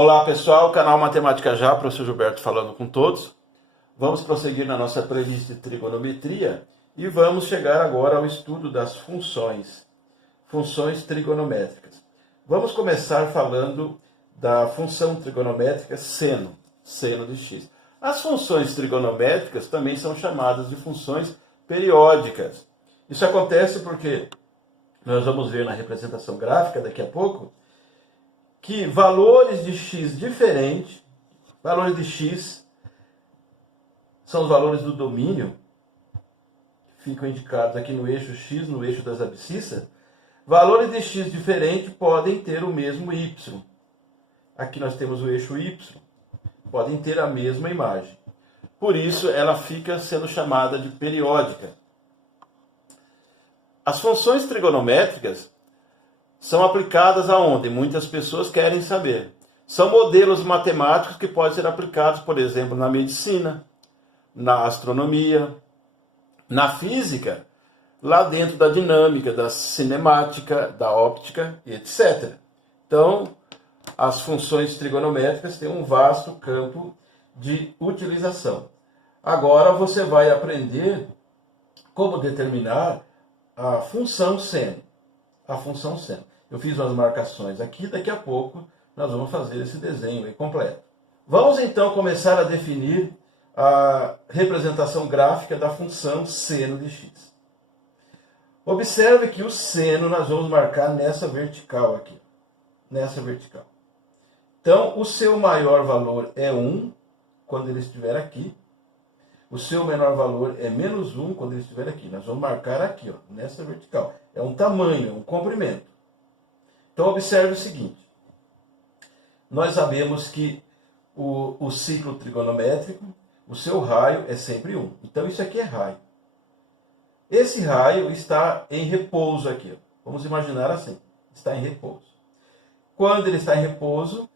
Olá pessoal, canal Matemática Já, professor Gilberto falando com todos. Vamos prosseguir na nossa playlist de trigonometria e vamos chegar agora ao estudo das funções trigonométricas. Vamos começar falando da função trigonométrica seno de x. As funções trigonométricas também são chamadas de funções periódicas. Isso acontece porque nós vamos ver na representação gráfica daqui a pouco que valores de x diferentes, valores de x são os valores do domínio, que ficam indicados aqui no eixo x, no eixo das abscissas. Valores de x diferentes podem ter o mesmo y. Aqui nós temos o eixo y, podem ter a mesma imagem. Por isso ela fica sendo chamada de periódica. As funções trigonométricas são aplicadas aonde? Muitas pessoas querem saber. São modelos matemáticos que podem ser aplicados, por exemplo, na medicina, na astronomia, na física, lá dentro da dinâmica, da cinemática, da óptica, etc. Então, as funções trigonométricas têm um vasto campo de utilização. Agora você vai aprender como determinar a função seno. Eu fiz umas marcações aqui, daqui a pouco nós vamos fazer esse desenho aí completo. Vamos então começar a definir a representação gráfica da função seno de x. Observe que o seno nós vamos marcar nessa vertical aqui. Nessa vertical. Então, o seu maior valor é 1 quando ele estiver aqui. O seu menor valor é menos 1 quando ele estiver aqui. Nós vamos marcar aqui, ó, nessa vertical. É um tamanho, é um comprimento. Então, observe o seguinte. Nós sabemos que o ciclo trigonométrico, o seu raio é sempre 1. Então, isso aqui é raio. Esse raio está em repouso aqui. Ó. Vamos imaginar assim. Está em repouso. Quando ele está em repouso,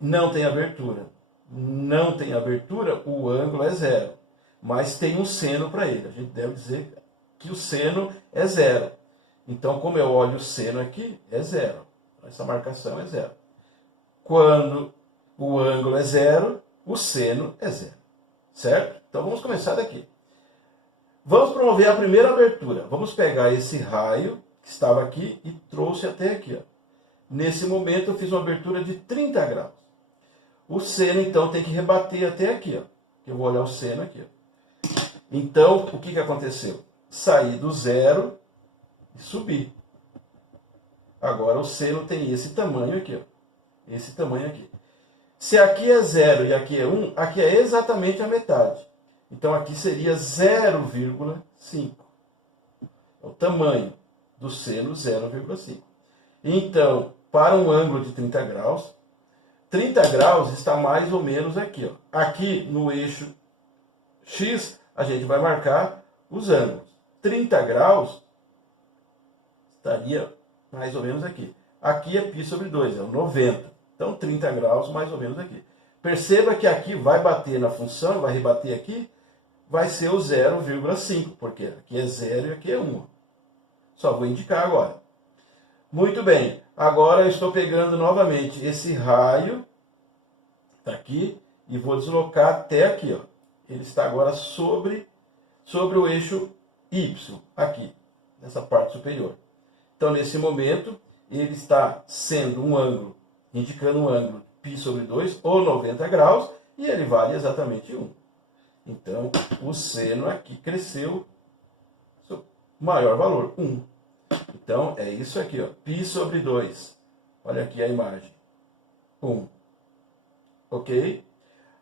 não tem abertura. Não tem abertura, o ângulo é 0. Mas tem um seno para ele. A gente deve dizer que o seno é 0. Então, como eu olho o seno aqui, é 0. Essa marcação é 0. Quando o ângulo é 0, o seno é 0. Certo? Então, vamos começar daqui. Vamos promover a primeira abertura. Vamos pegar esse raio que estava aqui e trouxe até aqui. Ó. Nesse momento, eu fiz uma abertura de 30 graus. O seno, então, tem que rebater até aqui. Ó. Eu vou olhar o seno aqui. Ó. Então, o que aconteceu? Saí do 0 e subi. Agora o seno tem esse tamanho aqui, ó. Esse tamanho aqui. Se aqui é 0 e aqui é 1, aqui é exatamente a metade. Então aqui seria 0,5. É o tamanho do seno 0,5. Então, para um ângulo de 30 graus, 30 graus está mais ou menos aqui, ó. Aqui no eixo X, a gente vai marcar os ângulos. 30 graus estaria mais ou menos aqui. Aqui é π sobre 2, é o 90. Então, 30 graus mais ou menos aqui. Perceba que aqui vai bater na função, vai rebater aqui, vai ser o 0,5, porque aqui é 0 e aqui é 1. Só vou indicar agora. Muito bem. Agora eu estou pegando novamente esse raio, está aqui, e vou deslocar até aqui. Ó. Ele está agora sobre o eixo Y, aqui, nessa parte superior. Então, nesse momento, ele está sendo um ângulo, indicando um ângulo π sobre 2, ou 90 graus, e ele vale exatamente 1. Então, o seno aqui cresceu, seu maior valor, 1. Então, é isso aqui, ó, π sobre 2. Olha aqui a imagem. 1. Ok?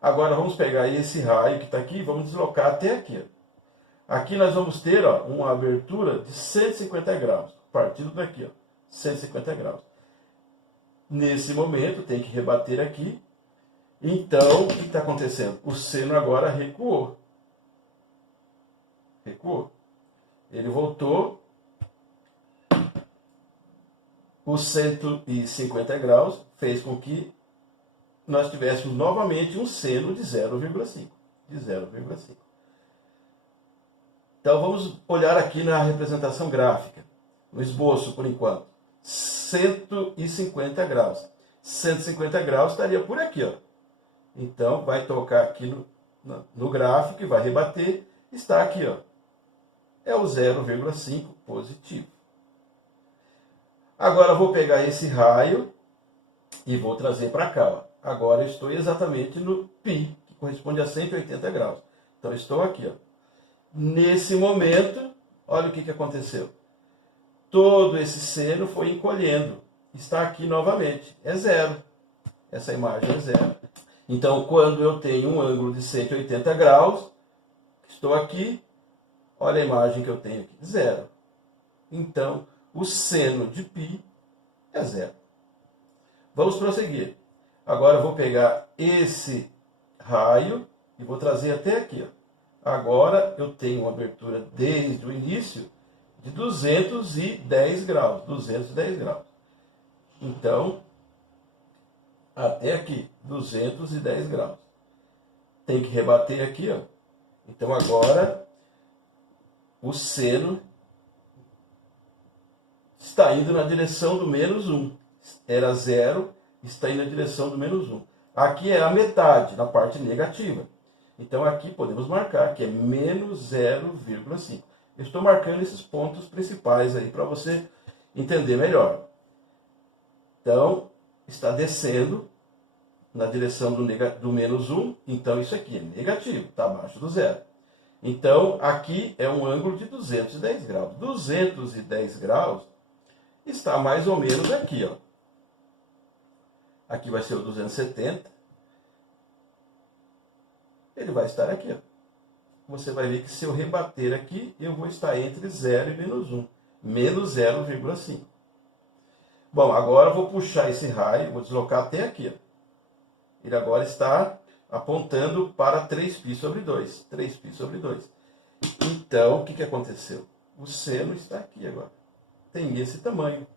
Agora, vamos pegar esse raio que está aqui e vamos deslocar até aqui. Ó. Aqui nós vamos ter, ó, uma abertura de 150 graus. Partindo daqui, ó, 150 graus. Nesse momento, tem que rebater aqui. Então, o que está acontecendo? O seno agora recuou. Recuou. Ele voltou. Os 150 graus fez com que nós tivéssemos novamente um seno de 0,5. De 0,5. Então, vamos olhar aqui na representação gráfica. No esboço, por enquanto. 150 graus. 150 graus estaria por aqui, ó. Então, vai tocar aqui no gráfico e vai rebater. Está aqui, ó. É o 0,5 positivo. Agora, vou pegar esse raio e vou trazer para cá, ó. Agora, eu estou exatamente no π, que corresponde a 180 graus. Então, estou aqui, ó. Nesse momento, olha o que aconteceu. Todo esse seno foi encolhendo. Está aqui novamente. É zero. Essa imagem é zero. Então, quando eu tenho um ângulo de 180 graus, estou aqui, olha a imagem que eu tenho aqui, zero. Então, o seno de π é zero. Vamos prosseguir. Agora eu vou pegar esse raio e vou trazer até aqui, ó. Agora eu tenho uma abertura desde o início de 210 graus. 210 graus. Então, até aqui, 210 graus. Tem que rebater aqui, ó. Então agora o seno está indo na direção do menos 1. Era zero, está indo na direção do menos 1. Aqui é a metade, na parte negativa. Então aqui podemos marcar que é menos 0,5. Eu estou marcando esses pontos principais aí para você entender melhor. Então, está descendo na direção do menos 1. Então isso aqui é negativo, está abaixo do zero. Então aqui é um ângulo de 210 graus. 210 graus está mais ou menos aqui, ó. Aqui vai ser o 270. Ele vai estar aqui, ó. Você vai ver que se eu rebater aqui, eu vou estar entre 0 e menos 1. Menos 0,5. Bom, agora eu vou puxar esse raio, vou deslocar até aqui, ó. Ele agora está apontando para 3π sobre 2. 3π sobre 2. Então, o que aconteceu? O seno está aqui agora. Tem esse tamanho.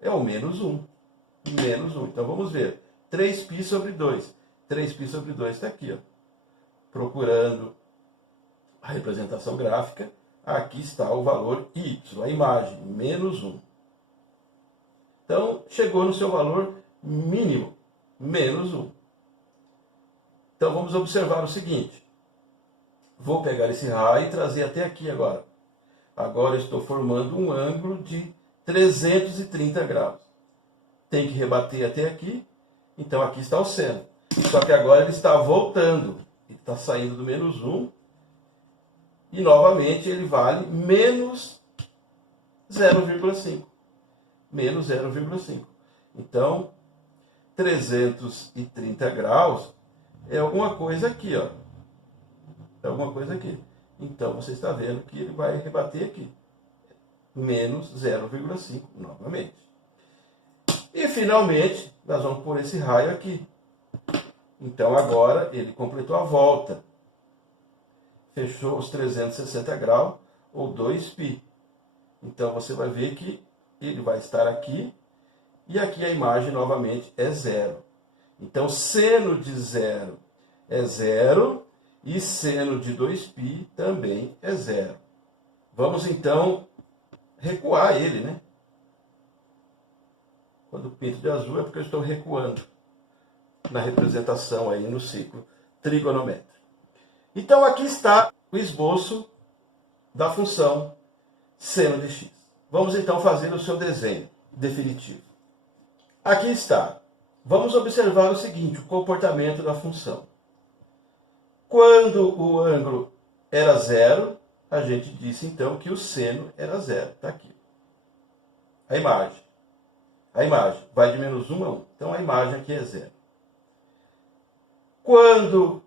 É o menos 1. Menos 1. Então, vamos ver. 3π sobre 2. 3π sobre 2 está aqui, ó. Procurando a representação gráfica, aqui está o valor y, a imagem, menos 1. Então, chegou no seu valor mínimo, menos 1. Então, vamos observar o seguinte. Vou pegar esse raio e trazer até aqui agora. Agora, estou formando um ângulo de 330 graus. Tem que rebater até aqui. Então, aqui está o seno. Só que agora ele está voltando. Ele está saindo do menos 1. E, novamente, ele vale menos 0,5. Menos 0,5. Então, 330 graus é alguma coisa aqui, ó. É alguma coisa aqui. Então, você está vendo que ele vai rebater aqui. Menos 0,5 novamente. E, finalmente, nós vamos pôr esse raio aqui. Então, agora, ele completou a volta. Fechou os 360 graus, ou 2π. Então, você vai ver que ele vai estar aqui. E aqui a imagem, novamente, é zero. Então, seno de zero é zero. E seno de 2π também é zero. Vamos, então, recuar ele, né? Quando pinto de azul é porque eu estou recuando na representação aí no ciclo trigonométrico. Então, aqui está o esboço da função seno de x. Vamos, então, fazer o seu desenho definitivo. Aqui está. Vamos observar o seguinte, o comportamento da função. Quando o ângulo era zero, a gente disse, então, que o seno era zero. Está aqui. A imagem. A imagem vai de menos 1 a 1. Então, a imagem aqui é zero. Quando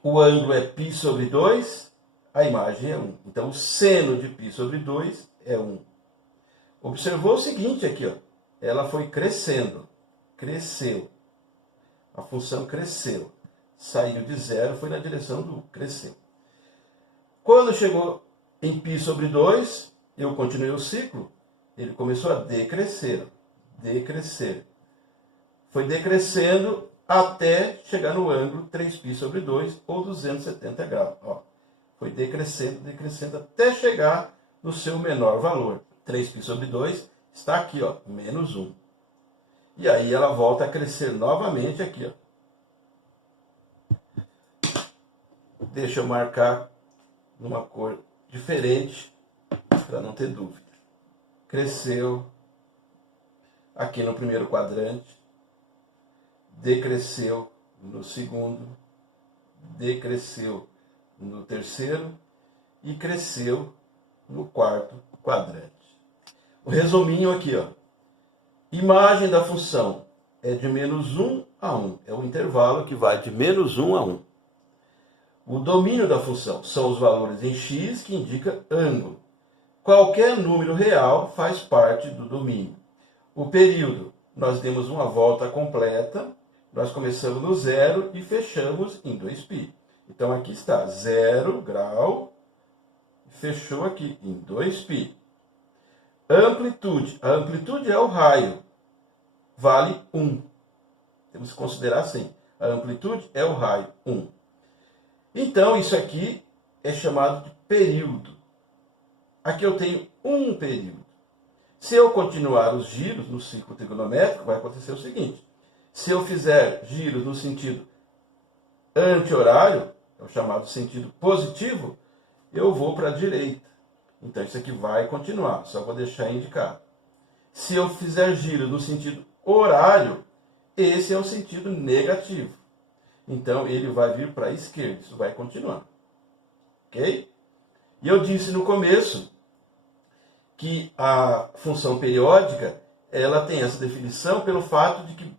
o ângulo é π sobre 2, a imagem é 1. Então, o seno de π sobre 2 é 1. Observou o seguinte aqui, ó. Ela foi crescendo. Cresceu. A função cresceu. Saiu de zero, foi na direção do cresceu. Quando chegou em π sobre 2, eu continuei o ciclo, ele começou a decrescer. Decrescer. Foi decrescendo até chegar no ângulo 3π sobre 2, ou 270 graus. Ó, foi decrescendo, decrescendo, até chegar no seu menor valor. 3π sobre 2 está aqui, ó, menos 1. E aí ela volta a crescer novamente aqui, ó. Deixa eu marcar numa cor diferente, para não ter dúvida. Cresceu aqui no primeiro quadrante, decresceu no segundo, decresceu no terceiro e cresceu no quarto quadrante. O resuminho aqui, ó. Imagem da função é de -1 a 1. É o intervalo que vai de -1 a 1. O domínio da função são os valores em x que indica ângulo. Qualquer número real faz parte do domínio. O período, nós demos uma volta completa. Nós começamos no 0 e fechamos em 2π. Então aqui está 0 grau, fechou aqui em 2π. Amplitude. A amplitude é o raio. Vale 1. Temos que considerar assim. A amplitude é o raio 1. Então, isso aqui é chamado de período. Aqui eu tenho um período. Se eu continuar os giros no ciclo trigonométrico, vai acontecer o seguinte. Se eu fizer giros no sentido anti-horário, é o chamado sentido positivo, eu vou para a direita. Então, isso aqui vai continuar, só vou deixar indicado. Se eu fizer giros no sentido horário, esse é o sentido negativo. Então, ele vai vir para a esquerda, isso vai continuar. Ok? E eu disse no começo que a função periódica, ela tem essa definição pelo fato de que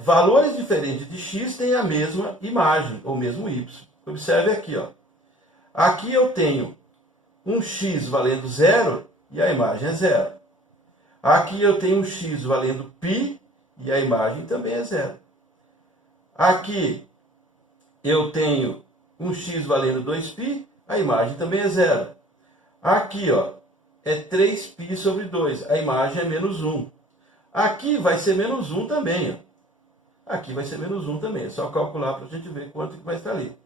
valores diferentes de x têm a mesma imagem, ou mesmo y. Observe aqui, ó. Aqui eu tenho um x valendo 0 e a imagem é 0. Aqui eu tenho um x valendo π e a imagem também é 0. Aqui eu tenho um x valendo 2π, a imagem também é 0. Aqui, ó, é 3π sobre 2, a imagem é -1. Aqui vai ser -1 também, ó. Aqui vai ser -1 também, é só calcular para a gente ver quanto que vai estar ali.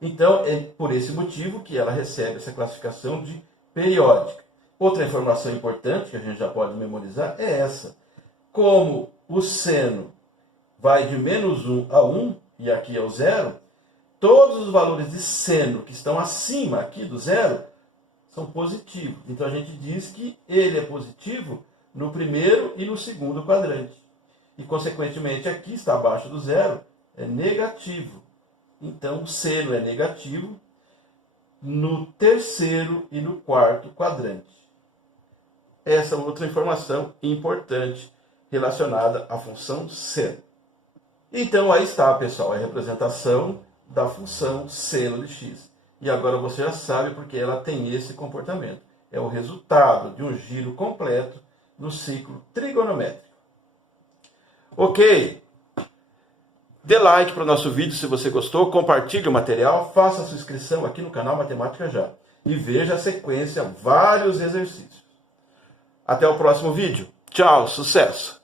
Então, é por esse motivo que ela recebe essa classificação de periódica. Outra informação importante que a gente já pode memorizar é essa. Como o seno vai de -1 a 1, e aqui é o 0, todos os valores de seno que estão acima aqui do 0 são positivos. Então, a gente diz que ele é positivo no primeiro e no segundo quadrante. E, consequentemente, aqui está abaixo do 0, é negativo. Então, o seno é negativo no terceiro e no quarto quadrante. Essa é outra informação importante relacionada à função seno. Então, aí está, pessoal, a representação da função seno de x. E agora você já sabe porque ela tem esse comportamento. É o resultado de um giro completo no ciclo trigonométrico. Ok? Dê like para o nosso vídeo se você gostou, compartilhe o material, faça a sua inscrição aqui no canal Matemática Já. E veja a sequência, vários exercícios. Até o próximo vídeo. Tchau, sucesso!